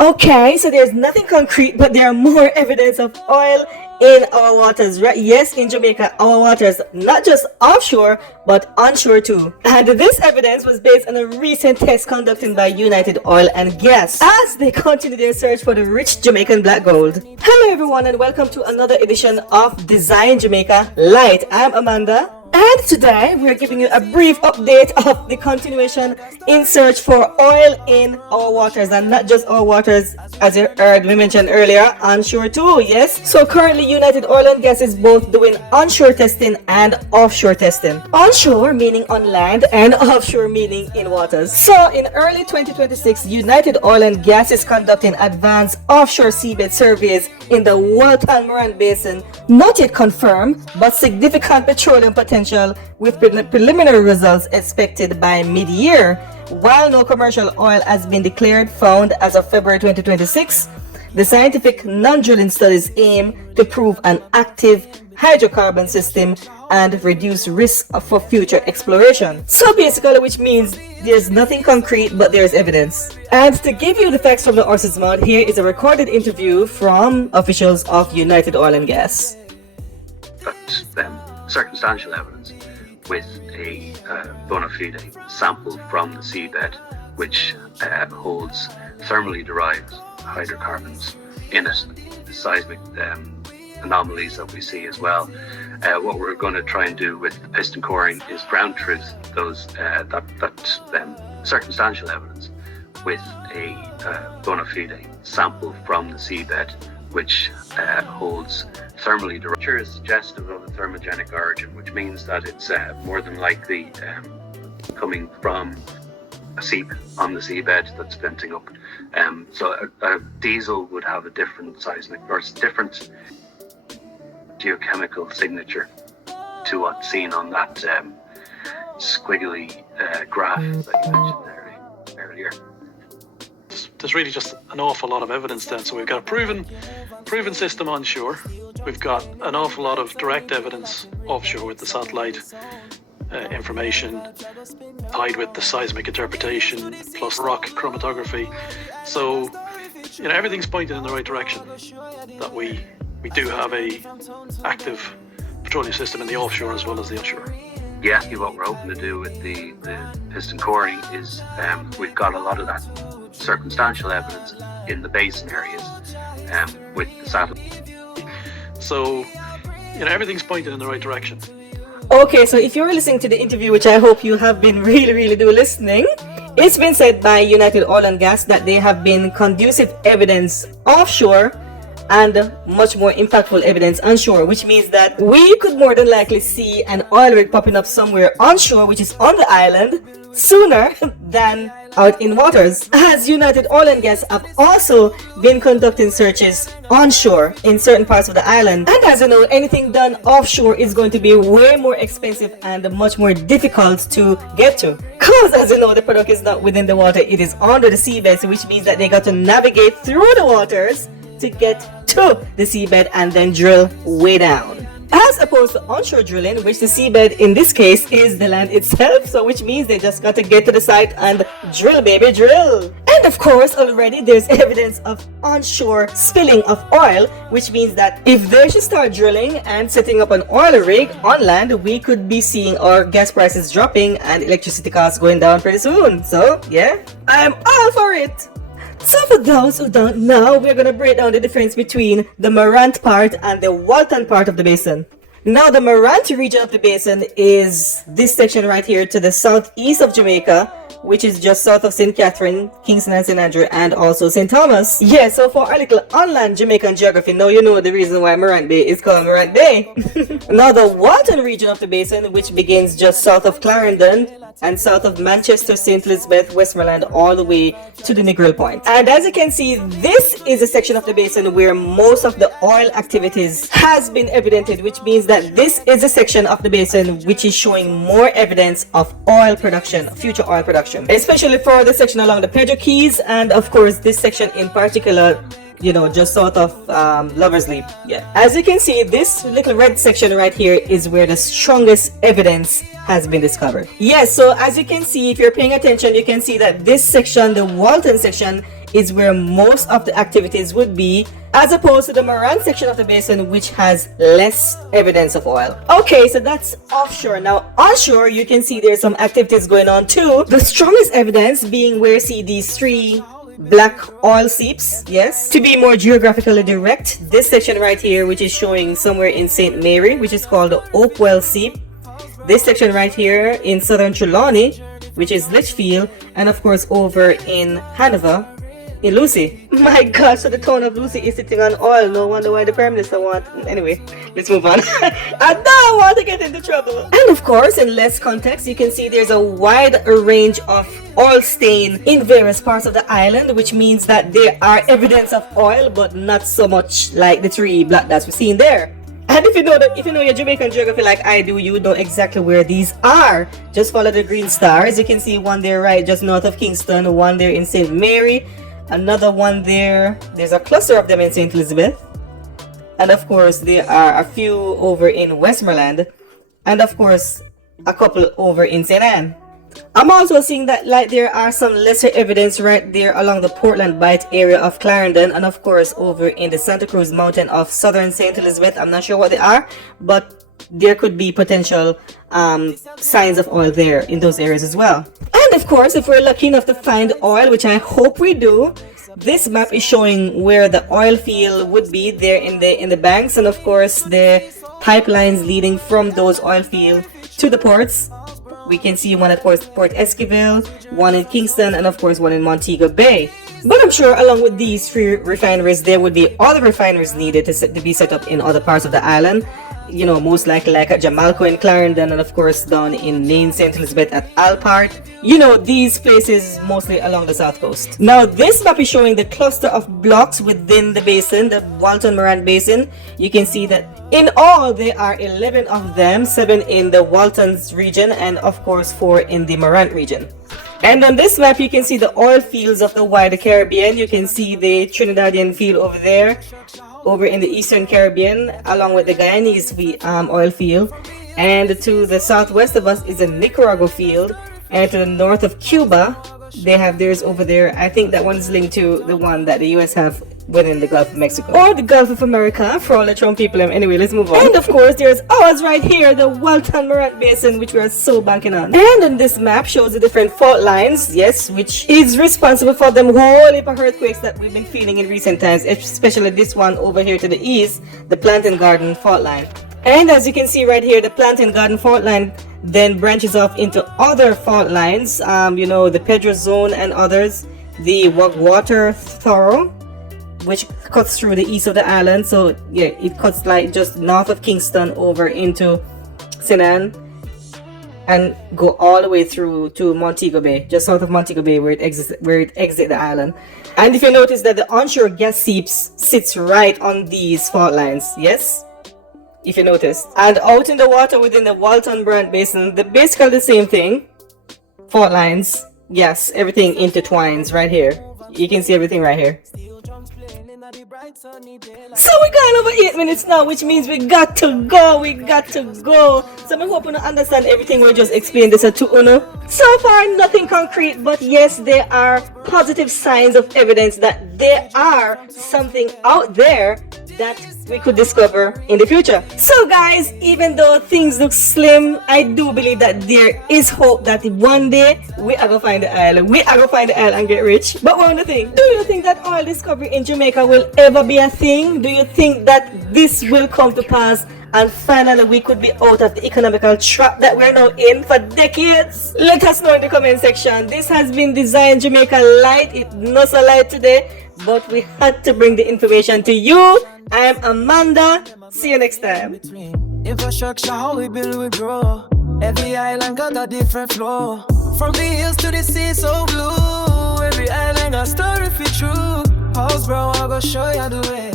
Okay, so there's nothing concrete, but there are more evidence of oil in our waters, right? Yes, in Jamaica, our waters, not just offshore, but onshore too. And this evidence was based on a recent test conducted by United Oil and Gas as they continue their search for the rich Jamaican black gold. Hello everyone and welcome to another edition of Design Jamaica LITE. I'm Amanda. And today we're giving you a brief update of the continuation in search for oil in our waters, and not just our waters, as you heard we mentioned earlier, onshore too. Yes, so currently United Oil and Gas is both doing onshore testing and offshore testing. Onshore meaning on land and offshore meaning in waters. So in early 2026, United Oil and Gas is conducting advanced offshore seabed surveys in the Walton Moran Basin, not yet confirmed but significant petroleum potential, with preliminary results expected by mid-year. While no commercial oil has been declared found as of February 2026, the scientific non-drilling studies aim to prove an active hydrocarbon system and reduce risk for future exploration. So basically, which means there's nothing concrete, but there's evidence. And to give you the facts from the horse's mouth, here is a recorded interview from officials of United Oil and Gas. Circumstantial evidence with a bona fide sample from the seabed which holds thermally derived hydrocarbons in it, the seismic anomalies that we see as well. What we're going to try and do with the piston coring is ground truth those circumstantial evidence with a bona fide sample from the seabed which holds thermally derived. Is suggestive of a thermogenic origin, which means that it's more than likely coming from a seep on the seabed that's venting up. So a diesel would have a different seismic or different geochemical signature to what's seen on that squiggly graph that you mentioned earlier. There's really just an awful lot of evidence then. So we've got a proven system onshore. We've got an awful lot of direct evidence offshore with the satellite information tied with the seismic interpretation plus rock chromatography. So, everything's pointing in the right direction, that we do have a active petroleum system in the offshore as well as the onshore. Yeah, what we're hoping to do with the piston coring is we've got a lot of that circumstantial evidence in the basin areas with the satellite. So, everything's pointing in the right direction. Okay, so if you're listening to the interview, which I hope you have been really do listening, it's been said by United Oil and Gas that they have been conducive evidence offshore and much more impactful evidence onshore, which means that we could more than likely see an oil rig popping up somewhere onshore, which is on the island, sooner than out in waters, as United Oil and Gas have also been conducting searches onshore in certain parts of the island. And as you know, anything done offshore is going to be way more expensive and much more difficult to get to, because as you know, the product is not within the water, it is under the seabed, which means that they got to navigate through the waters to get to the seabed and then drill way down, as opposed to onshore drilling, which the seabed in this case is the land itself, so which means they just got to get to the site and drill, baby, drill. And of course, already there's evidence of onshore spilling of oil, which means that if they should start drilling and setting up an oil rig on land, we could be seeing our gas prices dropping and electricity costs going down pretty soon. So yeah, I'm all for it. So for those who don't know, we're going to break down the difference between the Morant part and the Walton part of the basin. Now, the Morant region of the basin is this section right here to the southeast of Jamaica, which is just south of St. Catherine, Kingston and St. Andrew, and also St. Thomas. Yeah, so for our little online Jamaican geography, now you know the reason why Morant Bay is called Morant Bay. Now, the Walton region of the basin, which begins just south of Clarendon and south of Manchester, St. Elizabeth, Westmoreland, all the way to the Negril Point. And as you can see, this is a section of the basin where most of the oil activities has been evidented, which means that this is a section of the basin which is showing more evidence of oil production, future oil production, especially for the section along the Pedro Keys, and of course this section in particular you know, just sort of Lover's Leap. Yeah. As you can see, this little red section right here is where the strongest evidence has been discovered. Yes, so as you can see, if you're paying attention, you can see that this section, the Walton section, is where most of the activities would be, as opposed to the Moran section of the basin, which has less evidence of oil. Okay, so that's offshore. Now onshore, you can see there's some activities going on too. The strongest evidence being where you see these three black oil seeps. Yes, to be more geographically direct, this section right here, which is showing somewhere in St. Mary, which is called the Oakwell Seep. This section right here in southern Trelawney, which is Litchfield, and of course over in Hanover, in Lucy. My gosh, so the town of Lucy is sitting on oil. No wonder why the Prime Minister want. Anyway, let's move on. I don't want to get into trouble. And of course, in less context, you can see there's a wide range of oil stain in various parts of the island, which means that there are evidence of oil, but not so much like the three black dots we're seeing there. And if you know your Jamaican geography like I do, you know exactly where these are. Just follow the green stars. You can see one there right just north of Kingston, one there in St. Mary, another one there. There's a cluster of them in St. Elizabeth, and of course there are a few over in Westmoreland, and of course a couple over in St. Anne. I'm also seeing that like there are some lesser evidence right there along the Portland Bight area of Clarendon, and of course over in the Santa Cruz mountain of southern St. Elizabeth. I'm not sure what they are, but there could be potential signs of oil there in those areas as well. And of course, if we're lucky enough to find oil, which I hope we do, this map is showing where the oil field would be there in the banks, and of course the pipelines leading from those oil fields to the ports. We can see one at Port Esquivel, one in Kingston, and of course one in Montego Bay. But I'm sure along with these three refineries, there would be other refineries needed to be set up in other parts of the island. You know, most likely like at Jamalco in Clarendon, and of course down in Main St. Elizabeth at Alpart. You know, these places mostly along the south coast. Now this map is showing the cluster of blocks within the basin, the Walton Moran Basin. You can see that in all there are 11 of them, 7 in the Waltons region, and of course 4 in the Moran region. And on this map you can see the oil fields of the wider Caribbean. You can see the Trinidadian field over there, over in the Eastern Caribbean, along with the Guyanese oil field. And to the southwest of us is the Nicaragua field, and to the north of Cuba they have theirs over there. I think that one is linked to the one that the US have within the Gulf of Mexico, or the Gulf of America for all the Trump people. Anyway, let's move on. And of course there's ours right here, the Walton Moran Basin, which we are so banking on. And on this map shows the different fault lines, yes, which is responsible for them whole heap of earthquakes that we've been feeling in recent times, especially this one over here to the east, the Plantain Garden fault line. And as you can see right here, the Plantain Garden fault line then branches off into other fault lines, you know, the Pedro Zone and others, the Wagwater Thorough, which cuts through the east of the island. So yeah, it cuts like just north of Kingston over into St. Anne and go all the way through to Montego Bay, just south of Montego Bay, where it exits the island. And if you notice that the onshore gas seeps sits right on these fault lines, yes, if you notice. And out in the water within the Walton Moran Basin, they're basically the same thing, fault lines, yes, everything intertwines right here. You can see everything right here. So we're going over 8 minutes now, which means we got to go. So I'm hoping to understand everything we just explained this to Uno. So far nothing concrete, but yes, there are positive signs of evidence that there are something out there that we could discover in the future. So guys, even though things look slim, I do believe that there is hope that one day we are gonna find the island. We are gonna find the island and get rich. But one other thing, do you think that oil discovery in Jamaica will ever be a thing? Do you think that this will come to pass and finally we could be out of the economical trap that we're now in for decades? Let us know in the comment section. This has been Design Jamaica Light. It's not so light today, but we had to bring the information to you. I'm Amanda. See you next time. Infrastructure, how we build, we grow. Every island got a different flow. From the hills to the sea, so blue. Every island got a story for true. House, bro, I'll go show you the way.